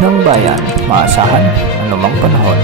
ng bayan, maasahan anumang panahon.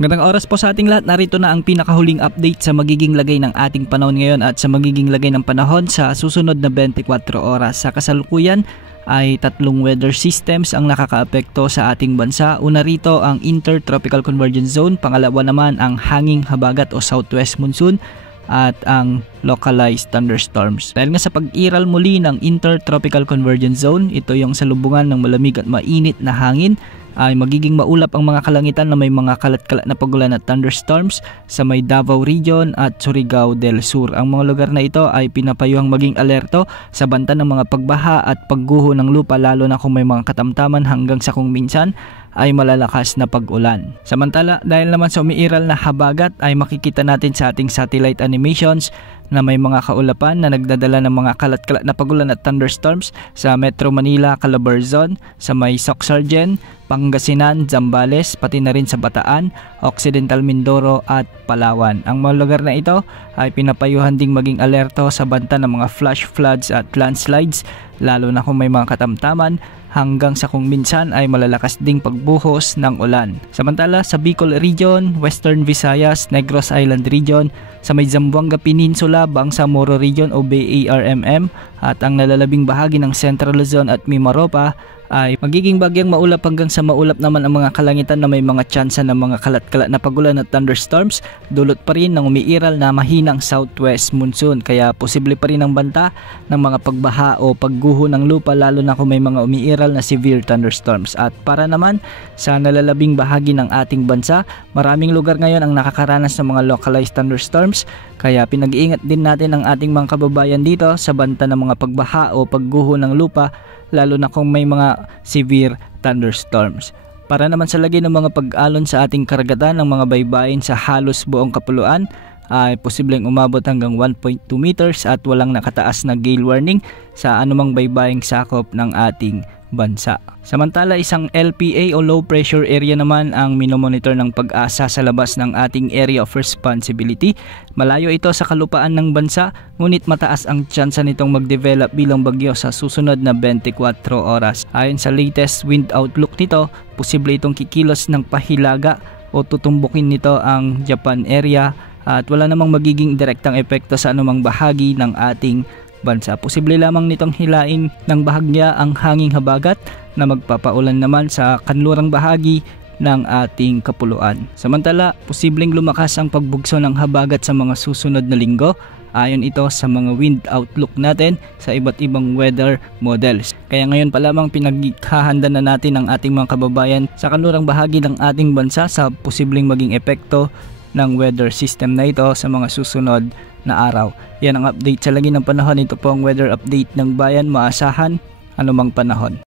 Magandang oras po sa ating lahat. Narito na ang pinakahuling update sa magiging lagay ng ating panahon ngayon at sa magiging lagay ng panahon sa susunod na 24 oras. Sa kasalukuyan ay tatlong weather systems ang nakakaapekto sa ating bansa. Una rito ang Intertropical Convergence Zone, pangalawa naman ang hanging habagat o southwest monsoon at ang localized thunderstorms. Dahil nga sa pag-iral muli ng Intertropical Convergence Zone, ito yung salubungan ng malamig at mainit na hangin, ay magiging maulap ang mga kalangitan na may mga kalat-kalat na pagulan at thunderstorms sa may Davao Region at Surigao del Sur. Ang mga lugar na ito ay pinapayuhang maging alerto sa banta ng mga pagbaha at pagguho ng lupa, lalo na kung may mga katamtaman hanggang sa kung minsan ay malalakas na pag-ulan. Samantala, dahil naman sa umiiral na habagat ay makikita natin sa ating satellite animations na may mga kaulapan na nagdadala ng mga kalat-kalat na pagulan at thunderstorms sa Metro Manila, Calabarzon, sa may Soxargen, Pangasinan, Zambales, pati na rin sa Bataan, Occidental Mindoro at Palawan. Ang mga lugar na ito ay pinapayuhan ding maging alerto sa banta ng mga flash floods at landslides, lalo na kung may mga katamtaman hanggang sa kung minsan ay malalakas ding pagbuhos ng ulan. Samantala sa Bicol Region, Western Visayas, Negros Island Region, sa may Zamboanga Peninsula, Bangsamoro Region o BARMM at ang nalalabing bahagi ng Central Luzon at Mimaropa ay magiging bagyang maulap hanggang sa maulap naman ang mga kalangitan na may mga tsansa ng mga kalat-kalat na pagulan at thunderstorms, dulot pa rin ng umiiral na mahinang southwest monsoon, kaya posible pa rin ang banta ng mga pagbaha o pagguho ng lupa, lalo na kung may mga umiiral na severe thunderstorms. At para naman sa nalalabing bahagi ng ating bansa, maraming lugar ngayon ang nakakaranas ng mga localized thunderstorms, kaya pinag-iingat din natin ang ating mga kababayan dito sa banta ng mga pagbaha o pagguho ng lupa, lalo na kung may mga severe thunderstorms. Para naman sa lagay ng mga pag-alon sa ating karagatan ng mga baybayin sa halos buong kapuluan ay posibleng umabot hanggang 1.2 meters at walang nakataas na gale warning sa anumang baybaying sakop ng ating bansa. Samantala, isang LPA o low pressure area naman ang minomonitor ng Pag-asa sa labas ng ating area of responsibility. Malayo ito sa kalupaan ng bansa, ngunit mataas ang tsansa nitong mag-develop bilang bagyo sa susunod na 24 oras. Ayon sa latest wind outlook nito, posible itong kikilos ng pahilaga o tutumbukin nito ang Japan area at wala namang magiging direktang epekto sa anumang bahagi ng ating bansa. Posible lamang nitong hilain ng bahagya ang hanging habagat na magpapaulan naman sa kanlurang bahagi ng ating kapuluan. Samantala, posibleng lumakas ang pagbugso ng habagat sa mga susunod na linggo, ayon ito sa mga wind outlook natin sa iba't ibang weather models. Kaya ngayon pa lamang pinaghahanda na natin ang ating mga kababayan sa kanlurang bahagi ng ating bansa sa posibleng maging epekto ng weather system na ito sa mga susunod na araw. Yan ang update sa lagi ng panahon. Ito po ang weather update ng bayan, maasahan anumang panahon.